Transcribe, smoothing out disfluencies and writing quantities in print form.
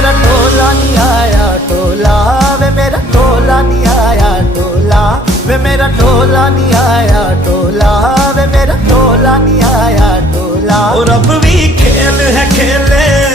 मेरा टोला नहीं आया टोला, वे मेरा टोला नहीं आया टोला, वे मेरा टोला नहीं आया टोला, वे मेरा टोला नहीं आया टोला। और अब भी खेल है खेले